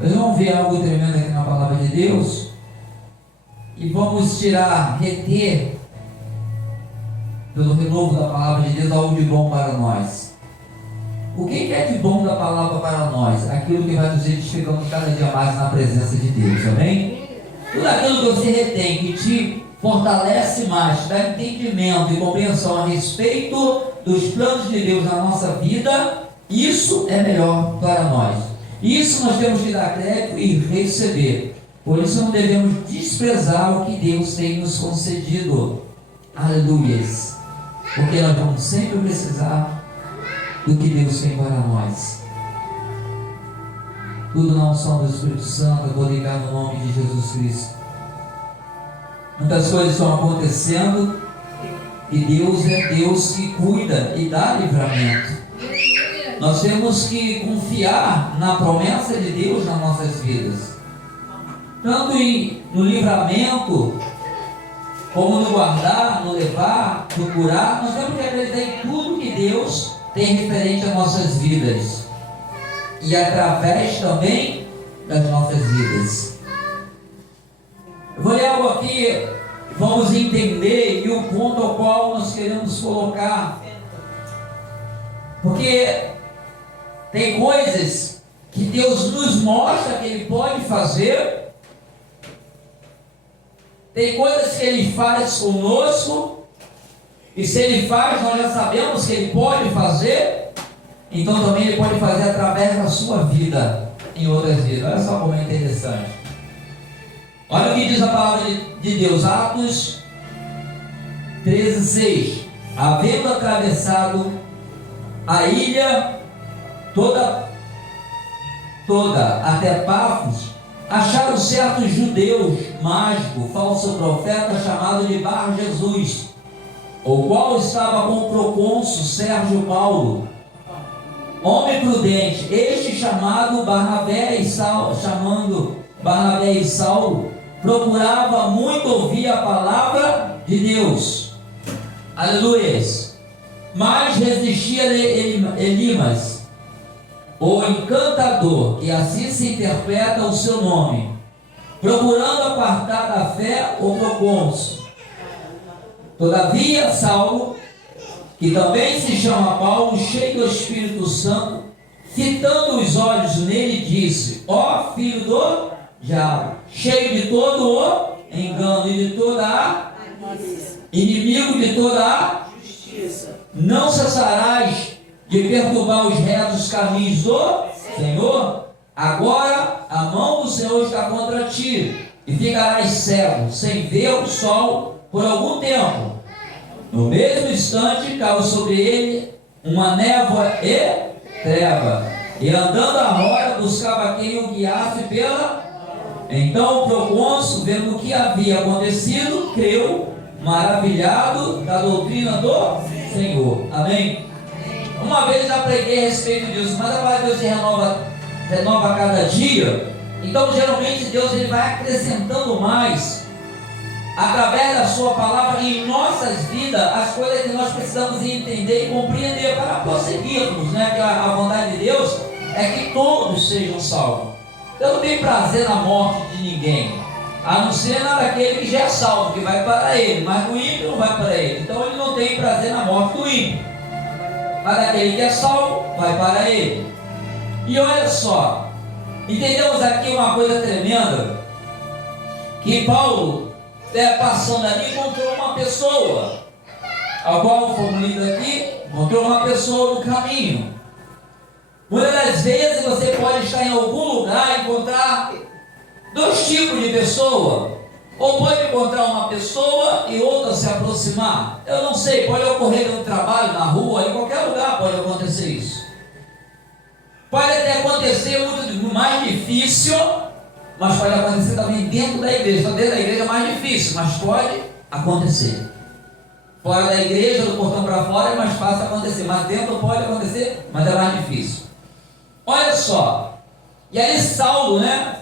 Nós vamos ver algo tremendo aqui na palavra de Deus e vamos reter pelo renovo da palavra de Deus algo de bom para nós. O que é de bom da palavra para nós? Aquilo que vai nos edificando cada dia mais na presença de Deus, amém? Tudo aquilo que você retém, que te fortalece mais, te dá entendimento e compreensão a respeito dos planos de Deus na nossa vida, isso é melhor para nós. Isso nós temos que dar crédito e receber. Por isso não devemos desprezar o que Deus tem nos concedido. Aleluias. Porque nós vamos sempre precisar do que Deus tem para nós. Tudo na unção do Espírito Santo, eu vou ligar no nome de Jesus Cristo. Muitas coisas estão acontecendo e Deus é Deus que cuida e dá livramento. Nós temos que confiar na promessa de Deus nas nossas vidas, tanto no livramento, como no guardar, no levar, no curar. Nós temos que acreditar em tudo que Deus tem referente às nossas vidas e através também das nossas vidas. Eu vou ler algo aqui, vamos entender e o ponto ao qual nós queremos colocar, porque tem coisas que Deus nos mostra que Ele pode fazer, tem coisas que Ele faz conosco, e se Ele faz, nós já sabemos que Ele pode fazer, então também Ele pode fazer através da sua vida, em outras vidas. Olha só como é interessante. Olha o que diz a palavra de Deus, Atos 13:6. Havendo atravessado a ilha toda até Pafos, acharam certos judeus, mágico, falso profeta, chamado de Bar Jesus, o qual estava com o procônsul Sérgio Paulo, homem prudente, este chamando Barnabé e Saulo, procurava muito ouvir a palavra de Deus. Aleluias. Mas resistia Elimas, o encantador, que assim se interpreta o seu nome, procurando apartar da fé o procônsul. Todavia Saulo, que também se chama Paulo, cheio do Espírito Santo, fitando os olhos nele, disse: ó filho do diabo, cheio de todo o engano e de toda a inimigo de toda a justiça, não cessarás de perturbar os retos caminhos do Senhor? Agora a mão do Senhor está contra ti, e ficarás cego, sem ver o sol por algum tempo. No mesmo instante caiu sobre ele uma névoa e treva, e andando à roda buscava quem o guiasse pela. Então o procônsul, vendo o que havia acontecido, creu, maravilhado da doutrina do Senhor. Amém? Uma vez já preguei a respeito disso, mas a palavra de Deus se renova a cada dia. Então geralmente Deus ele vai acrescentando mais através da sua palavra em nossas vidas as coisas que nós precisamos entender e compreender para prosseguirmos, né? Que a vontade de Deus é que todos sejam salvos. Deus não tem prazer na morte de ninguém, a não ser na daquele que já é salvo, que vai para ele, mas o ímpio não vai para ele. Então ele não tem prazer na morte do ímpio, mas daquele que é salvo vai para ele. E olha só, entendemos aqui uma coisa tremenda, que Paulo, passando ali, encontrou uma pessoa, a qual fomos lidos aqui, encontrou uma pessoa no caminho. Muitas das vezes você pode estar em algum lugar e encontrar dois tipos de pessoa, ou pode encontrar uma pessoa e outra se aproximar. Eu não sei, pode ocorrer no trabalho, na rua, em qualquer lugar pode acontecer isso. Pode até acontecer muito mais difícil, mas pode acontecer também dentro da igreja. Então, dentro da igreja é mais difícil, mas pode acontecer. Fora da igreja, do portão para fora, é mais fácil acontecer, mas dentro pode acontecer, mas é mais difícil. Olha só, e aí Saulo, né?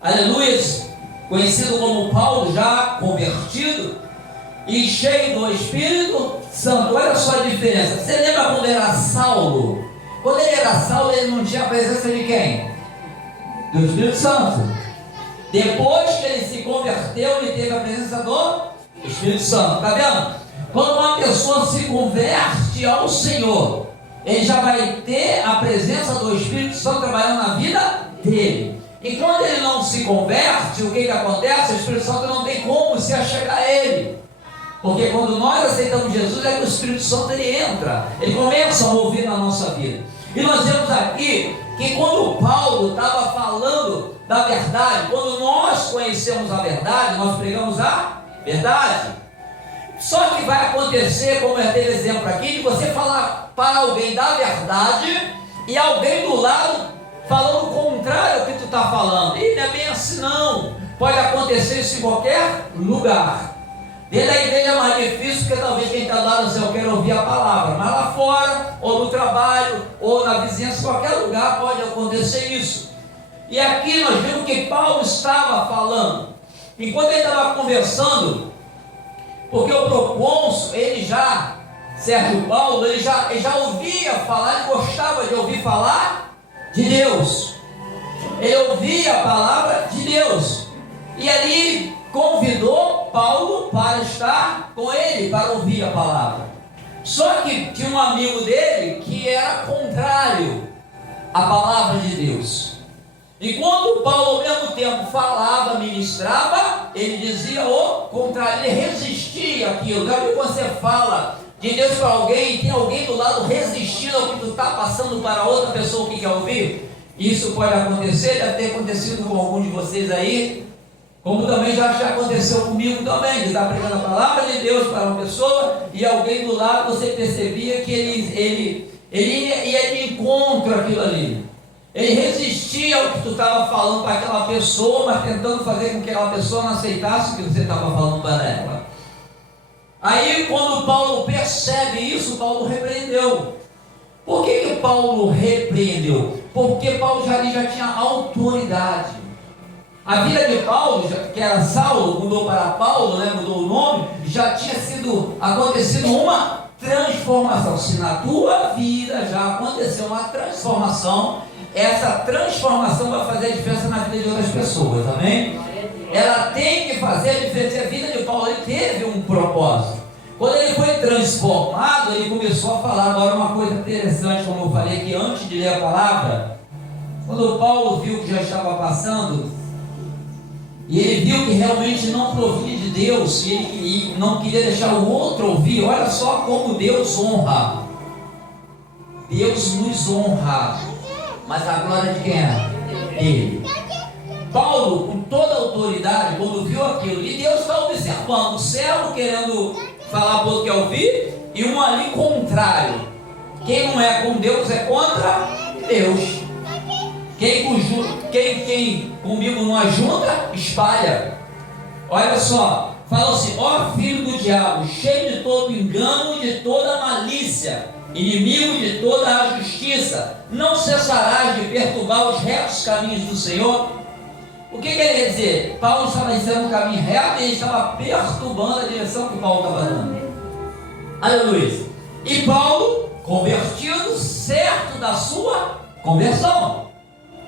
Aleluia, conhecido como Paulo, já convertido e cheio do Espírito Santo. Olha só a diferença. Você lembra quando era Saulo? Quando ele era Saulo, ele não tinha a presença de quem? Do Espírito Santo. Depois que ele se converteu, ele teve a presença do Espírito Santo. Está vendo? Quando uma pessoa se converte ao Senhor, ele já vai ter a presença do Espírito Santo trabalhando na vida dele. E quando ele não se converte, o que acontece? O Espírito Santo não tem como se achegar a ele. Porque quando nós aceitamos Jesus, é que o Espírito Santo ele entra, ele começa a mover na nossa vida. E nós vemos aqui que quando Paulo estava falando da verdade, quando nós conhecemos a verdade, nós pregamos a verdade. Só que vai acontecer, como eu dei exemplo aqui, de você falar para alguém da verdade e alguém do lado falando o contrário ao que tu está falando. E não é bem assim não. Pode acontecer isso em qualquer lugar. Dentro da igreja é mais difícil, porque talvez quem está lá no céu queira ouvir a palavra. Mas lá fora, ou no trabalho, ou na vizinhança, em qualquer lugar pode acontecer isso. E aqui nós vimos que Paulo estava falando. Enquanto ele estava conversando, porque o procônsul, Sérgio Paulo, ele já ouvia falar, ele gostava de ouvir falar de Deus. Ele ouvia a palavra de Deus. E ali convidou Paulo para estar com ele, para ouvir a palavra. Só que tinha um amigo dele que era contrário à palavra de Deus. E quando Paulo ao mesmo tempo falava, ministrava, ele dizia o contrário, ele resistia àquilo. Quando você fala de Deus para alguém e tem alguém do lado resistindo ao que tu está passando para outra pessoa que quer ouvir, isso pode acontecer, deve ter acontecido com algum de vocês aí, como também já aconteceu comigo também, de estar pregando a palavra de Deus para uma pessoa e alguém do lado você percebia que ele ia de encontro àquilo ali. Ele resistia ao que tu estava falando para aquela pessoa, mas tentando fazer com que aquela pessoa não aceitasse o que você estava falando para ela. Aí quando Paulo percebe isso, Paulo repreendeu. Por que Paulo repreendeu? Porque Paulo já tinha autoridade. A vida de Paulo, que era Saulo, mudou para Paulo, mudou o nome, já tinha acontecido uma transformação. Se na tua vida já aconteceu uma transformação, essa transformação vai fazer a diferença na vida de outras pessoas, amém? Ela tem que fazer a diferença. A vida de Paulo ele teve um propósito. Quando ele foi transformado, ele começou a falar. Agora uma coisa interessante, como eu falei aqui antes de ler a palavra, quando Paulo viu que já estava passando, e ele viu que realmente não provia de Deus, e ele não queria deixar o outro ouvir. Olha só como Deus honra. Deus nos honra. Mas a glória de quem é? Ele. Paulo, com toda a autoridade, quando viu aquilo, e Deus está observando o céu querendo falar para o outro que quer ouvir, e um ali contrário. Quem não é com Deus é contra Deus. Quem comigo não ajunta, espalha. Olha só, fala assim: ó filho do diabo, cheio de todo engano e de toda malícia, inimigo de toda a justiça, não cessarás de perturbar os retos caminhos do Senhor? O que ele quer dizer? Paulo estava ensinando o caminho reto e ele estava perturbando a direção que Paulo estava dando. Aleluia. E Paulo, convertido, certo da sua conversão.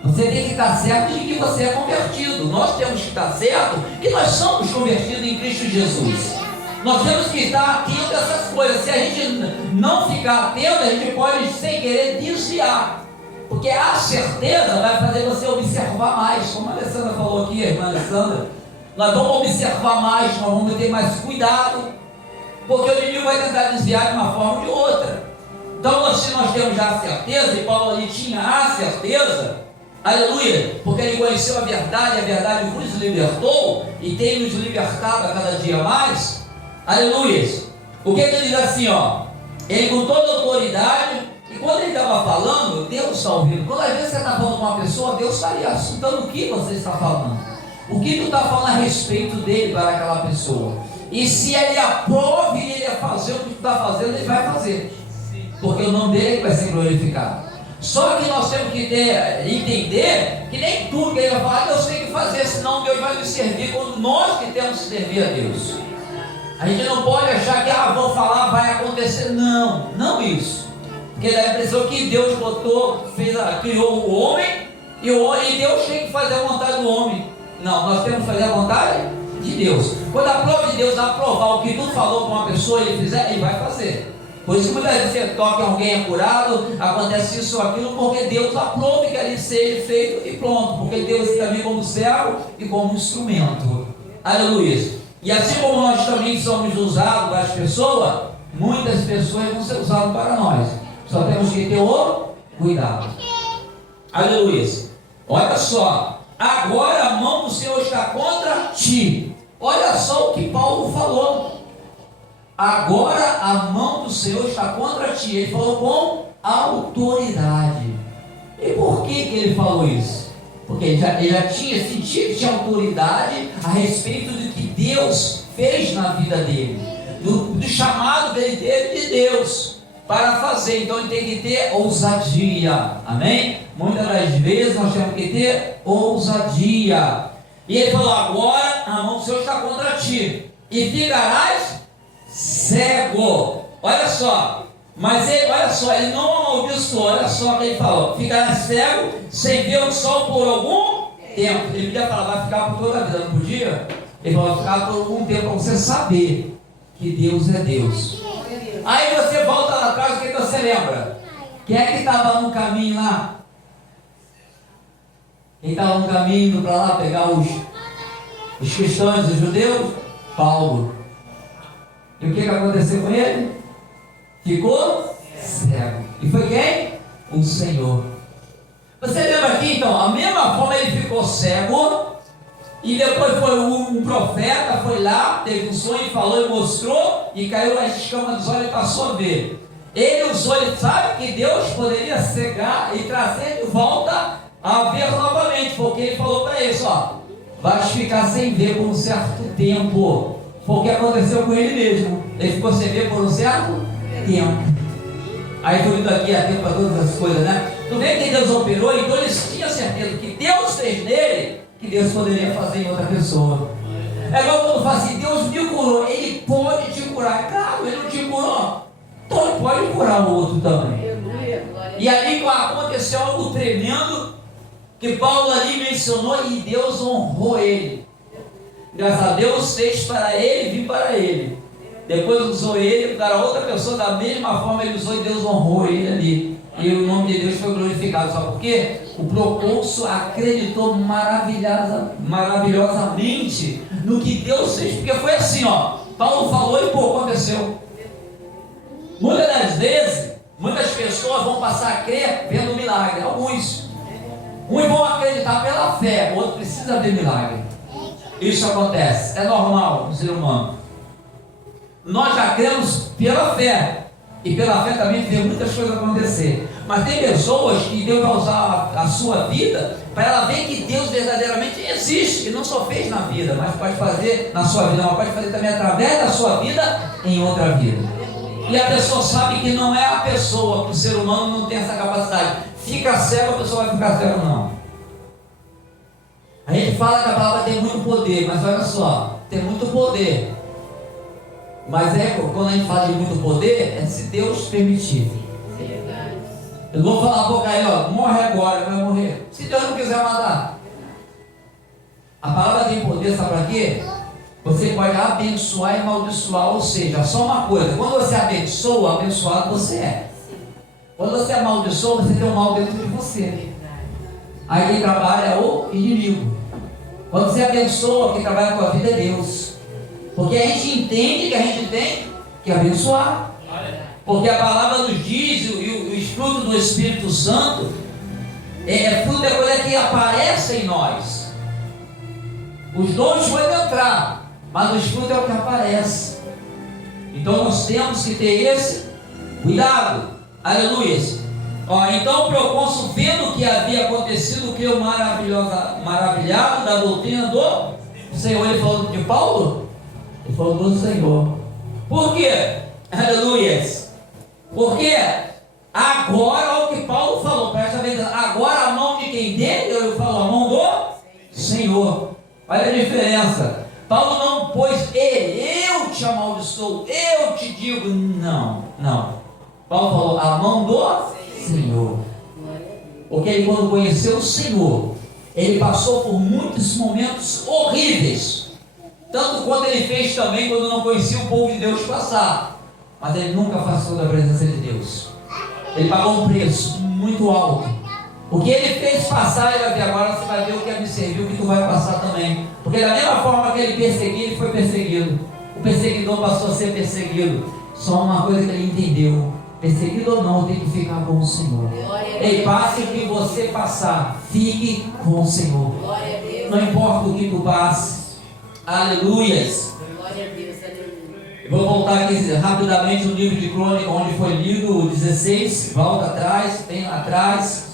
Você tem que estar certo de que você é convertido. Nós temos que estar certo que nós somos convertidos em Cristo Jesus. Nós temos que estar atento a essas coisas. Se a gente não ficar atento, a gente pode sem querer desviar. Porque a certeza vai fazer você observar mais. Como a Alessandra falou aqui, a irmã Alessandra, nós vamos observar mais, nós vamos ter mais cuidado, porque o inimigo vai tentar desviar de uma forma ou de outra. Então, se nós temos já a certeza, e Paulo ali tinha a certeza, aleluia, porque ele conheceu a verdade vos libertou, e tem nos libertado a cada dia mais, aleluia. O que ele diz assim, ó, ele com toda autoridade. E quando ele estava falando, Deus está ouvindo. Quando às vezes você está falando com uma pessoa, Deus está ali escutando o que você está falando. O que tu está falando a respeito dele para aquela pessoa. E se ele aprove e ele fazer o que tu está fazendo, ele vai fazer. Porque o nome dele vai ser glorificado. Só que nós temos que entender que nem tudo que ele vai falar, Deus tem que fazer, senão Deus vai nos servir quando nós que temos que servir a Deus. A gente não pode achar que, vou falar, vai acontecer. Não isso. Porque dá a impressão que Deus criou o homem E Deus tem que fazer a vontade do homem. Não, nós temos que fazer a vontade de Deus. Quando a prova de Deus aprovar o que tu falou para uma pessoa, ele fizer, ele vai fazer. Por isso que muitas vezes você toca em alguém, é curado, acontece isso ou aquilo, porque Deus aprova que ali seja feito e pronto. Porque Deus também como servo e como instrumento. Aleluia. E assim como nós também somos usados para as pessoas, muitas pessoas vão ser usadas para nós. Só temos que ter o cuidado. Aleluia. Olha só. Agora a mão do Senhor está contra ti. Olha só o que Paulo falou. Agora a mão do Senhor está contra ti. Ele falou com autoridade. E por que ele falou isso? Porque ele já tinha sentido que tinha autoridade a respeito do que Deus fez na vida dele, do chamado que ele teve de Deus para fazer. Então ele tem que ter ousadia. Amém? Muitas das vezes nós temos que ter ousadia. E ele falou: agora a mão do Senhor está contra ti, e ficarás cego. Olha só. Mas ele, olha só, ele não amaldiçoou. Olha só o que ele falou: ficarás cego, sem ver o sol por algum tempo. Ele podia falar: vai ficar por toda a vida, não podia? Ele falou: vai ficar por algum tempo, para você saber que Deus é Deus. Aí você volta lá atrás, o que você lembra? Quem é que estava no caminho lá? Quem estava no caminho indo para lá pegar os cristãos, os judeus? Paulo. E o que aconteceu com ele? Ficou cego. E foi quem? O Senhor. Você lembra aqui então? A mesma forma ele ficou cego. E depois foi um profeta, foi lá, teve um sonho, falou e mostrou, e caiu as escamas dos olhos e passou a ver. Ele usou, ele sabe que Deus poderia cegar e trazer de volta a ver novamente, porque ele falou para eles: ó, vai ficar sem ver por um certo tempo. Foi o que aconteceu com ele mesmo. Ele ficou sem ver por um certo tempo. Aí foi indo aqui a tempo para todas as coisas, né? Tu vê que Deus operou, então eles tinham certeza que Deus fez nele, que Deus poderia fazer em outra pessoa. É igual quando fala assim: Deus me curou, Ele pode te curar. Claro, Ele não te curou, então Ele pode curar o outro também. E ali aconteceu algo tremendo, que Paulo ali mencionou, e Deus honrou ele. Graças a Deus fez para ele, vir para ele. Depois usou ele para outra pessoa, da mesma forma ele usou, e Deus honrou ele ali. E o nome de Deus foi glorificado. Sabe por quê? O procônsul acreditou maravilhosamente no que Deus fez. Porque foi assim, ó. Paulo falou e pô, aconteceu. Muitas das vezes, muitas pessoas vão passar a crer vendo milagre. Alguns. Uns vão acreditar pela fé, o outro precisa ver milagre. Isso acontece, é normal no ser humano. Nós já cremos pela fé. E pela fé também vê muitas coisas acontecer. Mas tem pessoas que Deus vai usar a sua vida para ela ver que Deus verdadeiramente existe, que não só fez na vida, mas pode fazer na sua vida, mas pode fazer também através da sua vida em outra vida. E a pessoa sabe que não é a pessoa, que o ser humano não tem essa capacidade. Fica cego, a pessoa vai ficar cega, não. A gente fala que a palavra tem muito poder, mas olha só, tem muito poder. Mas quando a gente fala de muito poder, é se Deus permitir. Eu vou falar para o cara aí, ó, morre agora, vai morrer. Se Deus não quiser matar. A palavra tem poder, sabe para quê? Você pode abençoar e amaldiçoar, ou seja, só uma coisa: quando você abençoa, abençoado você é. Quando você amaldiçoa, você tem um mal dentro de você. Aí quem trabalha é o inimigo. Quando você abençoa, quem trabalha com a vida é Deus. Porque a gente entende que a gente tem que abençoar. Porque a palavra nos diz, e o fruto do Espírito Santo é fruto da coisa que aparece em nós. Os dons podem entrar, mas os frutos é o que aparece. Então nós temos que ter esse cuidado. Aleluia. Então o procônsul, vendo o que havia acontecido, criou maravilhado da doutrina do Senhor. Ele falou de Paulo? Ele falou do Senhor. Por quê? Aleluia. Porque agora, olha o que Paulo falou, presta atenção, agora a mão de quem dele, ele falou, a mão do Senhor. Olha a diferença. Paulo não pôs ele, eu te amaldiçoo, eu te digo, não. Paulo falou, a mão do Senhor. Porque ele, quando conheceu o Senhor, ele passou por muitos momentos horríveis, tanto quanto ele fez também quando não conhecia o povo de Deus passar. Mas ele nunca afastou da presença de Deus. Ele pagou um preço muito alto. O que ele fez passar, ele vai ver agora, você vai ver o que é me servir, o que tu vai passar também. Porque da mesma forma que ele perseguia, ele foi perseguido. O perseguidor passou a ser perseguido. Só uma coisa que ele entendeu: perseguido ou não, tem que ficar com o Senhor. Ei, passe o que você passar, fique com o Senhor. Não importa o que tu passe. Aleluias. Glória a Deus, aleluia. Eu vou voltar aqui rapidamente no livro de Crônica, onde foi lido o 16. Volta atrás, bem lá atrás.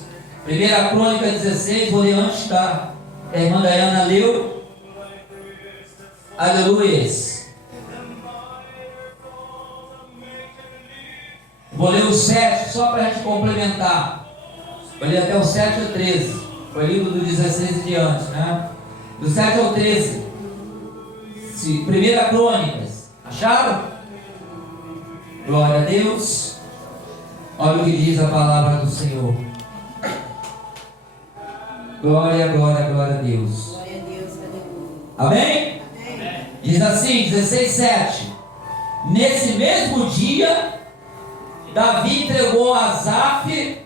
1 Crônica 16, vou ler antes da irmã Dayana leu. Aleluias. Vou ler o 7, só para a gente complementar. Vou ler até o 7 ou 13. Foi lido do 16 e diante, né? Do 7 ao 13. 1 Crônicas. Acharam? Glória a Deus. Olha o que diz a palavra do Senhor. Glória, glória, glória a Deus. Glória a Deus, aleluia. Amém? Amém. Diz assim, 16:7. Nesse mesmo dia, Davi entregou Asaf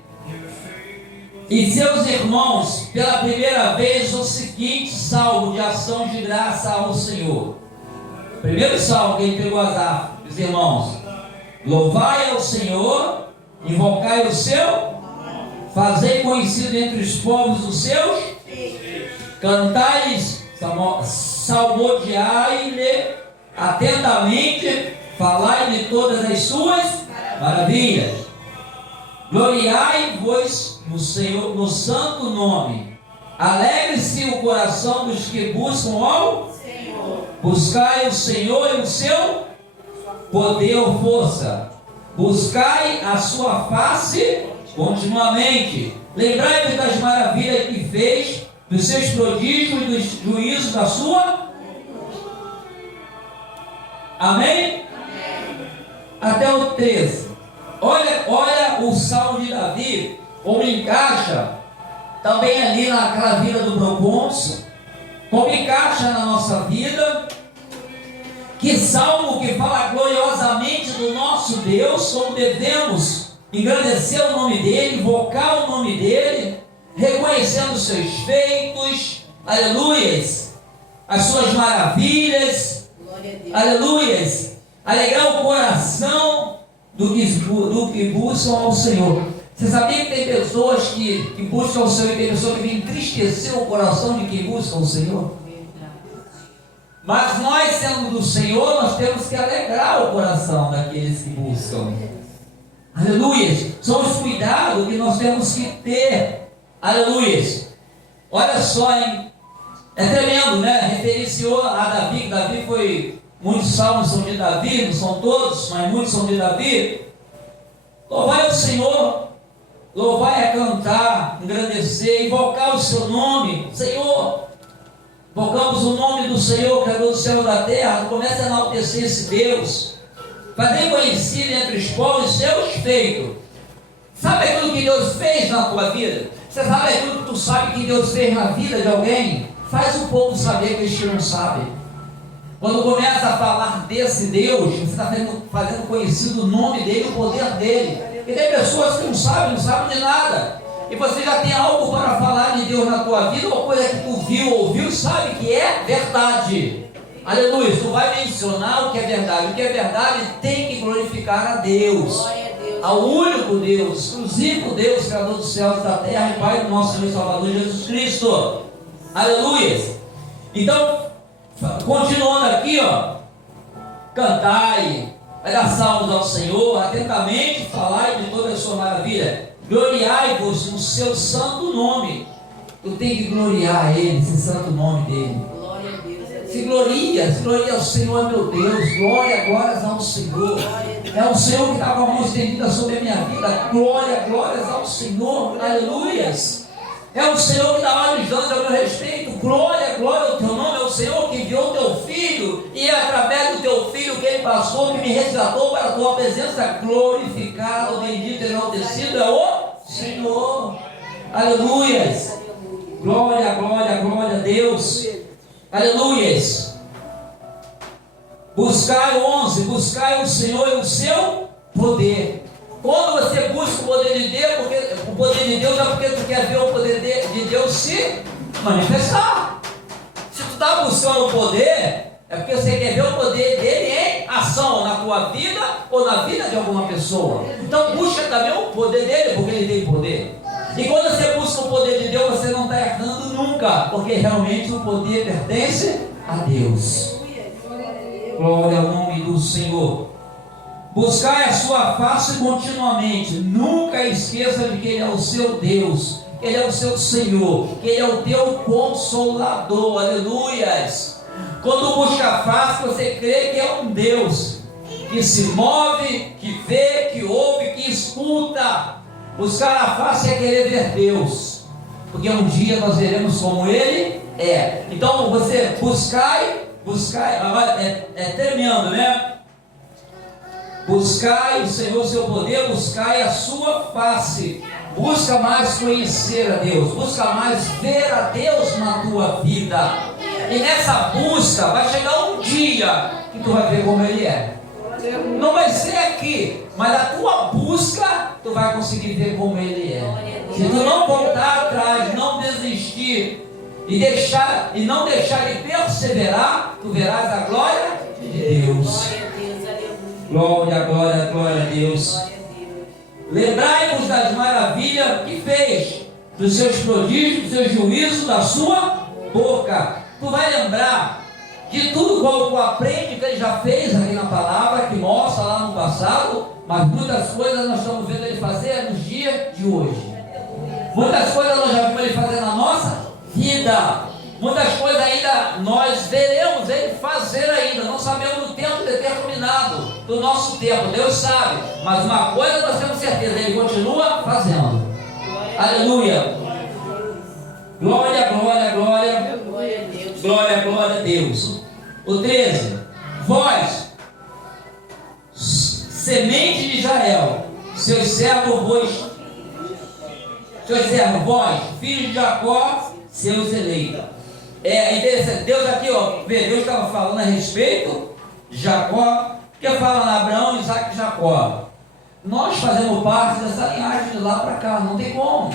e seus irmãos pela primeira vez o seguinte salmo de ação de graça ao Senhor. Primeiro salmo que ele entregou Asaf, os irmãos: louvai ao Senhor, invocai o seu, fazei conhecido entre os povos os seus, cantai-lhes, salmodiai-lhe atentamente, falai-lhe todas as suas maravilhas. Gloriai-vos no Senhor, no santo nome. Alegre-se o coração dos que buscam ao Senhor. Buscai o Senhor e o seu poder ou força. Buscai a sua face continuamente. Lembrai-vos das maravilhas que fez, dos seus prodígios e dos juízos da sua. Amém? Até o 13. Olha o salmo de Davi, como encaixa também ali naquela vida do Procônsul, como encaixa na nossa vida. Que salmo que fala gloriosamente do nosso Deus, como devemos engrandecer o nome dele, invocar o nome dele, reconhecendo os seus feitos, aleluias, as suas maravilhas, aleluias, alegrar o coração do que buscam ao Senhor. Você sabia que tem pessoas que buscam o Senhor e tem pessoas que vêm entristecer o coração de quem busca o Senhor? Mas nós, sendo do Senhor, nós temos que alegrar o coração daqueles que buscam. Aleluia! São os cuidados que nós temos que ter. Aleluia! Olha só, hein? É tremendo, né? Referenciou a Davi, que Davi foi... Muitos salmos são de Davi, não são todos, mas muitos são de Davi. Louvai o Senhor, louvai a cantar, engrandecer, invocar o seu nome, Senhor. Invocamos o nome do Senhor, Criador do céu e da terra. Começa a enaltecer esse Deus, fazer conhecido entre os povos seus feitos. Sabe aquilo que Deus fez na tua vida? Você sabe aquilo que tu sabe que Deus fez na vida de alguém? Faz o povo saber que eles não sabem. Quando começa a falar desse Deus, você está fazendo conhecido o nome dele, o poder dele. E tem pessoas que não sabem de nada. E você já tem algo para falar de Deus na tua vida, uma coisa que tu viu, ouviu, sabe que é verdade. Aleluia. Tu vai mencionar o que é verdade. O que é verdade tem que glorificar a Deus. Ao único Deus, exclusivo Deus, Criador dos céus e da terra, e Pai do nosso Senhor e Salvador Jesus Cristo. Aleluia. Então, continuando aqui, ó, cantai, vai dar salmos ao Senhor, atentamente falai de toda a sua maravilha, gloriai-vos no seu santo nome. Tu tem que gloriar a Ele, esse santo nome dele. Glória a Deus. Se gloria ao Senhor, meu Deus, glórias ao Senhor. É o Senhor que está com a mão estendida sobre a minha vida. Glórias ao Senhor, aleluias. É o Senhor que dá olhos dando ao meu respeito. Glória ao teu nome. É o Senhor que enviou o teu filho, e é através do teu filho que ele passou, que me resgatou para a tua presença. Glorificado, bendito e enaltecido é o Senhor. Aleluias. Glória, glória, glória a Deus. Aleluias. Buscai 11, buscai o Senhor e o seu poder. Quando você busca o poder de Deus, o poder de Deus é porque tu quer ver o poder de Deus se manifestar. Se tu está buscando o poder, é porque você quer ver o poder dele em ação, ou na tua vida, ou na vida de alguma pessoa. Então busca também o poder dele, porque ele tem poder. E quando você busca o poder de Deus, você não está errando nunca, porque realmente o poder pertence a Deus. Glória ao nome do Senhor. Buscai a sua face continuamente. Nunca esqueça de que Ele é o seu Deus, que Ele é o seu Senhor, que Ele é o teu Consolador. Aleluias. Quando busca a face, você crê que é um Deus que se move, que vê, que ouve, que escuta. Buscar a face é querer ver Deus, porque um dia nós veremos como Ele é. Então você buscai, é tremendo, né? Buscai o Senhor, seu poder, buscai a sua face. Busca mais conhecer a Deus, busca mais ver a Deus na tua vida. E nessa busca vai chegar um dia que tu vai ver como Ele é. Não vai ser aqui, mas a tua busca tu vai conseguir ver como Ele é. Se tu não voltar atrás, não desistir e não deixar de perseverar, tu verás a glória de Deus. Glória, glória, glória a Deus. Lembrai-vos das maravilhas que fez, dos seus prodígios, dos seus juízos, da sua boca. Tu vai lembrar de tudo qual tu aprende que Ele já fez aqui na palavra, que mostra lá no passado, mas muitas coisas nós estamos vendo Ele fazer nos dias de hoje. Muitas coisas nós já vimos Ele fazer na nossa vida. Muitas coisas ainda nós veremos Ele fazer ainda. Não sabemos o tempo determinado do nosso tempo. Deus sabe. Mas uma coisa nós temos certeza, Ele continua fazendo. Aleluia. Glória, glória, glória. Glória, glória a Deus. O 13. Vós, semente de Israel, seus servos vós, filhos de Jacó, seus eleitos. É interessante, Deus aqui, Deus estava falando a respeito de Jacó, que fala na Abraão, Isaac e Jacó. Nós fazemos parte dessa linhagem de lá para cá, não tem como.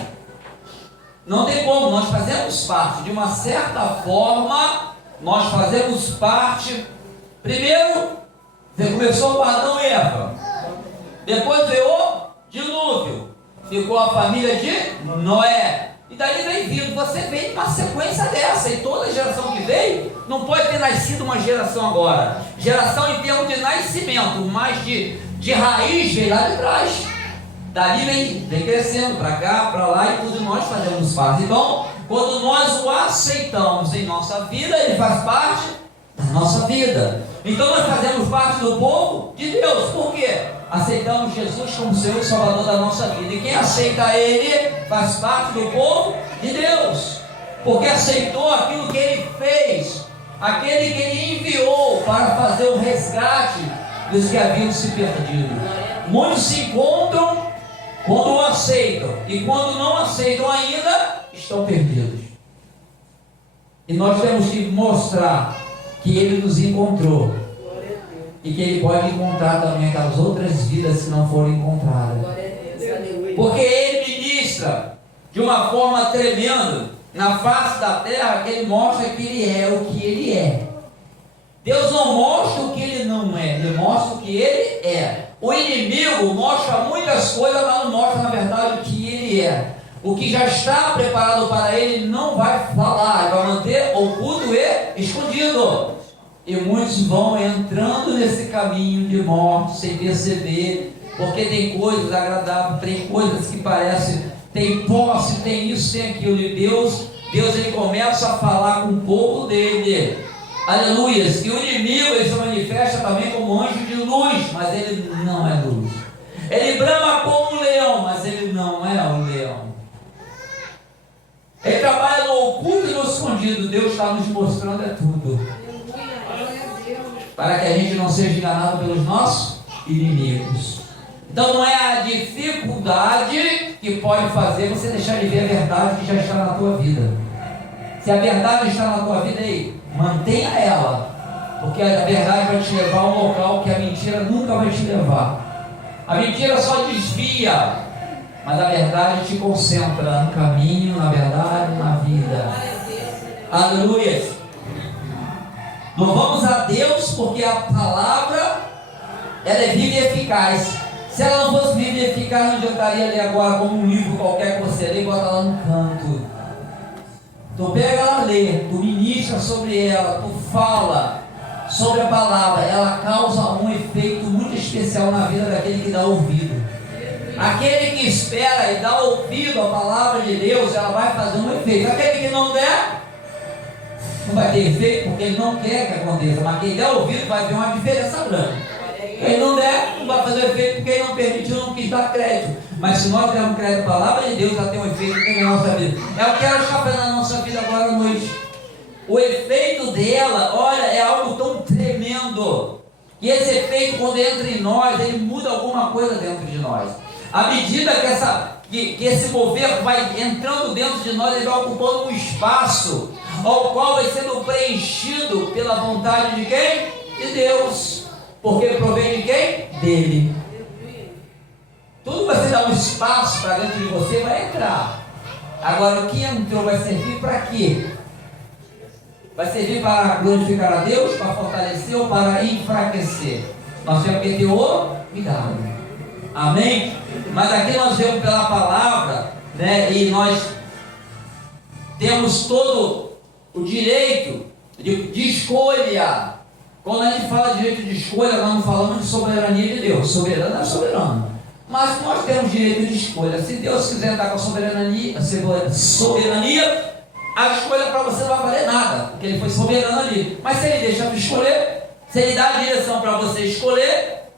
Não tem como, nós fazemos parte, de uma certa forma, nós fazemos parte. Primeiro, começou com Adão e Eva. Depois veio o dilúvio. Ficou a família de Noé. E daí vem vindo, você vem numa sequência dessa. E toda geração que veio, não pode ter nascido uma geração agora. Geração em termos de nascimento, mas de raiz veio lá de trás. Dali vem crescendo, para cá, para lá, e tudo nós fazemos parte. Então, quando nós o aceitamos em nossa vida, Ele faz parte da nossa vida. Então nós fazemos parte do povo de Deus. Por quê? Aceitamos Jesus como Senhor e Salvador da nossa vida. E quem aceita Ele faz parte do povo de Deus, porque aceitou aquilo que Ele fez, aquele que Ele enviou para fazer o resgate dos que haviam se perdido. Muitos se encontram quando o aceitam, e quando não aceitam ainda, estão perdidos. E nós temos que mostrar que Ele nos encontrou, e que Ele pode encontrar também aquelas outras vidas que não foram encontradas. Porque Ele ministra de uma forma tremenda na face da terra, que Ele mostra que Ele é o que Ele é. Deus não mostra o que Ele não é, Ele mostra o que Ele é. O inimigo mostra muitas coisas, mas não mostra na verdade o que Ele é. O que já está preparado para Ele não vai falar, vai manter oculto e escondido. E muitos vão entrando nesse caminho de morte sem perceber, porque tem coisas agradáveis, tem coisas que parecem, tem posse, tem isso, tem aquilo. E Deus Ele começa a falar com o povo dele. Aleluia. E o inimigo, ele se manifesta também como anjo de luz, mas ele não é luz. Ele brama como um leão, mas ele não é um leão. Ele trabalha no oculto e no escondido. Deus está nos mostrando tudo, para que a gente não seja enganado pelos nossos inimigos. Então não é a dificuldade que pode fazer você deixar de ver a verdade que já está na tua vida. Se a verdade está na tua vida, aí, mantenha ela, porque a verdade vai te levar a um local que a mentira nunca vai te levar. A mentira só desvia, mas a verdade te concentra no caminho, na verdade, na vida. Aleluia. Louvamos a Deus porque a palavra ela é viva e eficaz. Se ela não fosse viva e eficaz, não adiantaria ler agora como um livro qualquer que você lê e bota lá no canto. Tu pega ela, lê, tu ministra sobre ela, tu fala sobre a palavra, ela causa um efeito muito especial na vida daquele que dá ouvido. Aquele que espera e dá ouvido à palavra de Deus, ela vai fazer um efeito. Aquele que não der, não vai ter efeito, porque ele não quer que aconteça. Mas quem der ouvido vai ver uma diferença grande. Quem não der, não vai fazer efeito, porque ele não permitiu, não quis dar crédito. Mas se nós dermos crédito à palavra de Deus, ela tem um efeito na nossa vida. Eu quero escapar na nossa vida agora à noite. O efeito dela, olha, é algo tão tremendo. E esse efeito, quando entra em nós, ele muda alguma coisa dentro de nós. À medida que esse mover vai entrando dentro de nós, ele vai ocupando um espaço, ao qual vai sendo preenchido pela vontade de quem? De Deus. Porque provém de quem? Dele. Tudo vai ser dar um espaço para dentro de você, vai entrar. Agora, o que entrou vai servir para quê? Vai servir para glorificar a Deus, para fortalecer ou para enfraquecer? Nós temos que ter o cuidado. Amém? Mas aqui nós vemos pela palavra, né? E nós temos todo o direito de escolha. Quando a gente fala de direito de escolha, nós não falamos de soberania de Deus. Soberano é soberano. Mas nós temos direito de escolha. Se Deus quiser dar com a soberania, a escolha para você não vai valer nada, porque Ele foi soberano ali. Mas se Ele deixa de escolher, se Ele dá a direção para você escolher,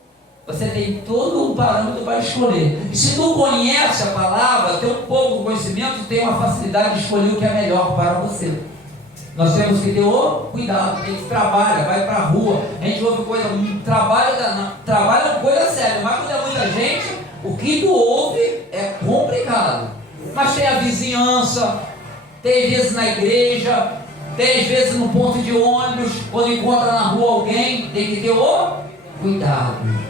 você tem todo um parâmetro para escolher. E se tu conhece a palavra, tem um pouco de conhecimento, tem uma facilidade de escolher o que é melhor para você. Nós temos que ter o cuidado. A gente trabalha, vai para a rua, a gente ouve coisa, trabalha coisa séria, mas quando é muita gente, o que tu ouve é complicado. Mas tem a vizinhança, tem vezes na igreja, tem vezes no ponto de ônibus, quando encontra na rua alguém, tem que ter o cuidado.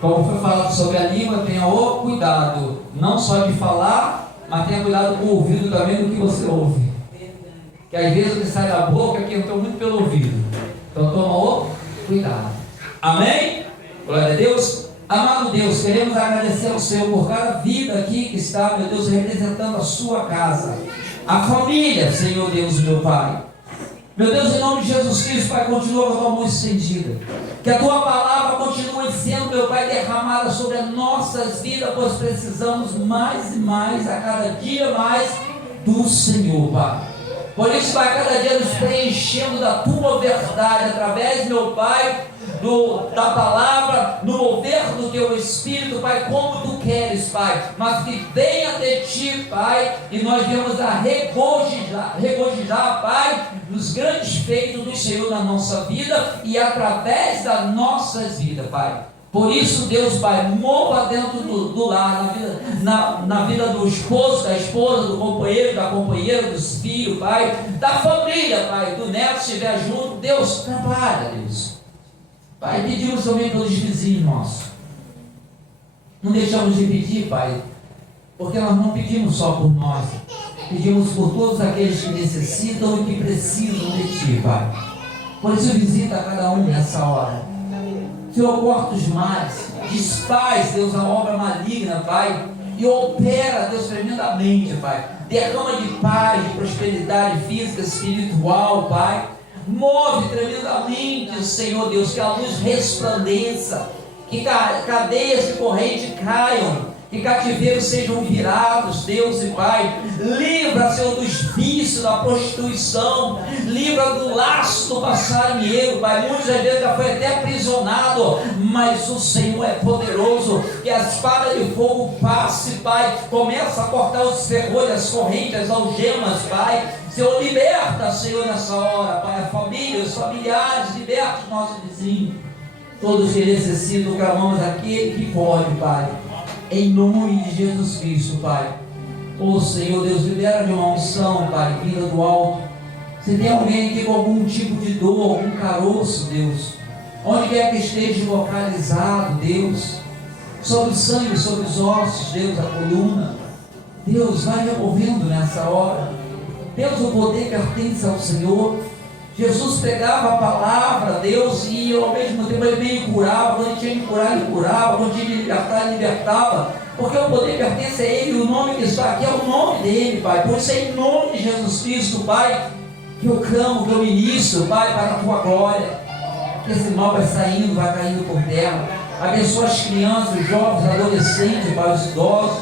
Como foi falado sobre a língua, tenha o cuidado, não só de falar, mas tenha cuidado com o ouvido também do que você ouve. Que às vezes o que sai da boca que entrou muito pelo ouvido. Então toma o cuidado. Amém? Glória a Deus. Amado Deus, queremos agradecer ao Senhor por cada vida aqui que está, meu Deus, representando a sua casa, a família, Senhor Deus, meu Pai. Meu Deus, em nome de Jesus Cristo, Pai, continua com a tua mão estendida. Que a tua palavra continue sendo, meu Pai, derramada sobre as nossas vidas, pois precisamos mais e mais, a cada dia mais, do Senhor, Pai. Por isso, vai cada dia nos preenchendo da tua verdade, através, meu Pai, da palavra, no mover do teu Espírito, Pai, como tu queres, Pai, mas que venha de ti, Pai, e nós viemos a regozijar, Pai, nos grandes feitos do Senhor na nossa vida e através das nossas vidas, Pai. Por isso, Deus, Pai, mova dentro do lar, na vida do esposo, da esposa, do companheiro, da companheira, dos filhos, Pai, da família, Pai, do neto se estiver junto. Deus, trabalha, Deus. Pai, pedimos também pelos vizinhos nossos. Não deixamos de pedir, Pai, porque nós não pedimos só por nós, pedimos por todos aqueles que necessitam e que precisam de Ti, Pai. Por isso, visita cada um nessa hora. Senhor, corta os males, desfaz, Deus, a obra maligna, Pai, e opera, Deus, tremendamente, Pai. Derrama de paz, de prosperidade física, espiritual, Pai. Move tremendamente, Senhor Deus, que a luz resplandeça, que cadeias de corrente caiam, que cativeiros sejam virados, Deus e Pai. Livra, Senhor, dos vícios, da prostituição, livra do laço do passarinheiro, Pai. Muitas vezes já foi até aprisionado, mas o Senhor é poderoso. Que a espada de fogo passe, Pai, começa a cortar os ferrolhos, as correntes, as algemas, Pai. Senhor, liberta, Senhor, nessa hora, Pai, a família, os familiares, liberta os nossos vizinhos, todos que necessitam, clamamos aquele que pode, Pai. em nome de Jesus Cristo, Pai. Ô Senhor Deus, libera de uma unção, Pai, vinda do alto. Se tem alguém aqui com algum tipo de dor, algum caroço, Deus, onde quer que esteja localizado, Deus, sobre o sangue, sobre os ossos, Deus, a coluna, Deus, vai removendo nessa hora. Deus, o poder pertence ao Senhor. Jesus pegava a palavra, Deus, e ao mesmo tempo ele veio e curava. Quando ele tinha que curar, ele curava. Quando tinha que libertar, ele libertava. Porque o poder pertence a Ele. O nome que está aqui é o nome dele, Pai. Por isso é em nome de Jesus Cristo, Pai, que eu clamo, que eu ministro, Pai, para a Tua glória. Que esse mal vai saindo, vai caindo por terra. Abençoa as crianças, os jovens, os adolescentes, Pai, os idosos.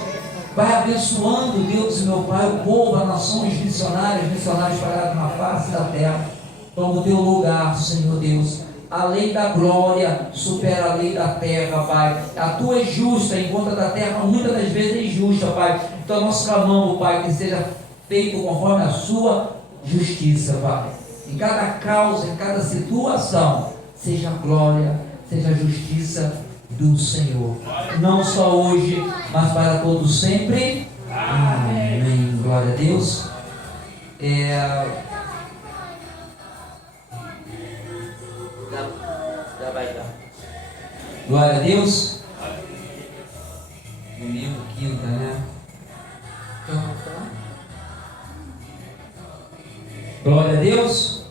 Vai abençoando, Deus, meu Pai, o povo, a nação, os missionários espalhados na face da terra. Toma o teu lugar, Senhor Deus. A lei da glória supera a lei da terra, Pai. A tua é justa, enquanto a da terra muitas das vezes é injusta, Pai. Então nós clamamos, Pai, que seja feito conforme a sua justiça, Pai. Em cada causa, em cada situação, seja a glória, seja a justiça do Senhor. Não só hoje, mas para todos sempre. Amém. Glória a Deus. Já vai dar. Glória a Deus. Domingo, quinta, né? Glória a Deus.